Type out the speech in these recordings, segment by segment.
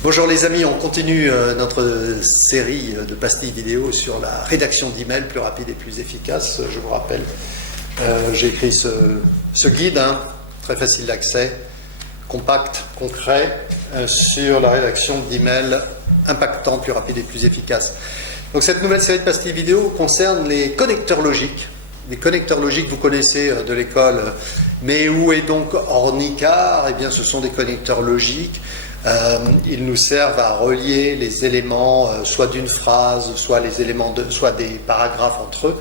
Bonjour les amis, on continue notre série de pastilles vidéo sur la rédaction d'emails plus rapide et plus efficace. Je vous rappelle, j'ai écrit ce guide, très facile d'accès, compact, concret, sur la rédaction d'emails impactants, plus rapides et plus efficaces. Donc cette nouvelle série de pastilles vidéo concerne les connecteurs logiques. Les connecteurs logiques, vous connaissez de l'école, mais où est donc Ornicar? Eh bien, ce sont des connecteurs logiques. Ils nous servent à relier les éléments, soit d'une phrase, soit les éléments soit des paragraphes entre eux,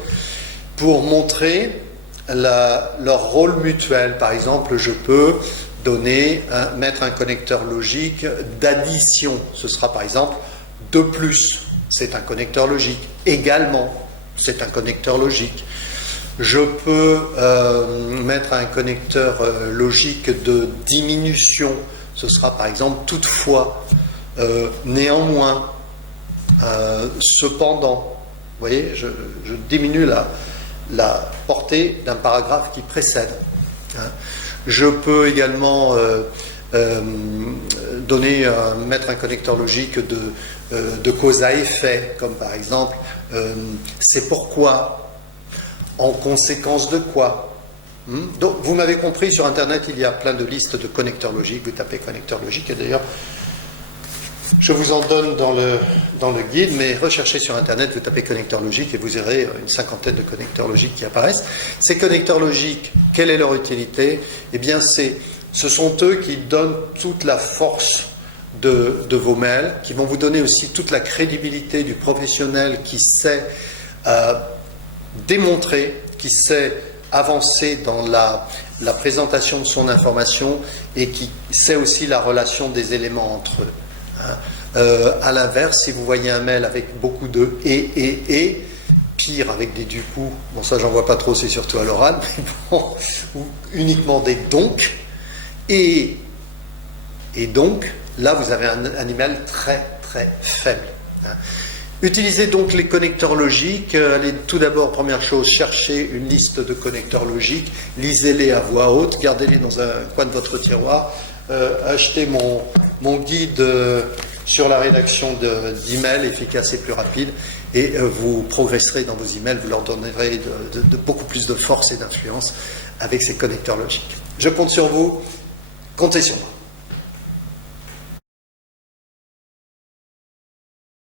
pour montrer leur rôle mutuel. Par exemple, je peux mettre un connecteur logique d'addition. Ce sera par exemple de plus, c'est un connecteur logique. Également, c'est un connecteur logique. Je peux mettre un connecteur logique de diminution. Ce sera par exemple toutefois, néanmoins, cependant. Vous voyez, je diminue la portée d'un paragraphe qui précède. Je peux également mettre un connecteur logique de cause à effet, comme par exemple, c'est pourquoi, en conséquence de quoi. Donc, vous m'avez compris, sur Internet, il y a plein de listes de connecteurs logiques. Vous tapez connecteur logique, et d'ailleurs, je vous en donne dans le guide, mais recherchez sur Internet, vous tapez connecteur logique, et vous verrez une cinquantaine de connecteurs logiques qui apparaissent. Ces connecteurs logiques, quelle est leur utilité? Eh bien, ce sont eux qui donnent toute la force de vos mails, qui vont vous donner aussi toute la crédibilité du professionnel qui sait démontrer, qui sait avancer dans la présentation de son information et qui sait aussi la relation des éléments entre eux. À l'inverse, si vous voyez un mail avec beaucoup de et, pire avec des du coup, bon ça j'en vois pas trop, c'est surtout à l'oral, mais bon, ou uniquement des donc, et donc, là vous avez un email très très faible. Utilisez donc les connecteurs logiques. Allez tout d'abord, première chose, cherchez une liste de connecteurs logiques, lisez-les à voix haute, gardez-les dans un coin de votre tiroir, achetez mon guide sur la rédaction d'emails efficaces et plus rapides, et vous progresserez dans vos emails, vous leur donnerez de beaucoup plus de force et d'influence avec ces connecteurs logiques. Je compte sur vous, comptez sur moi.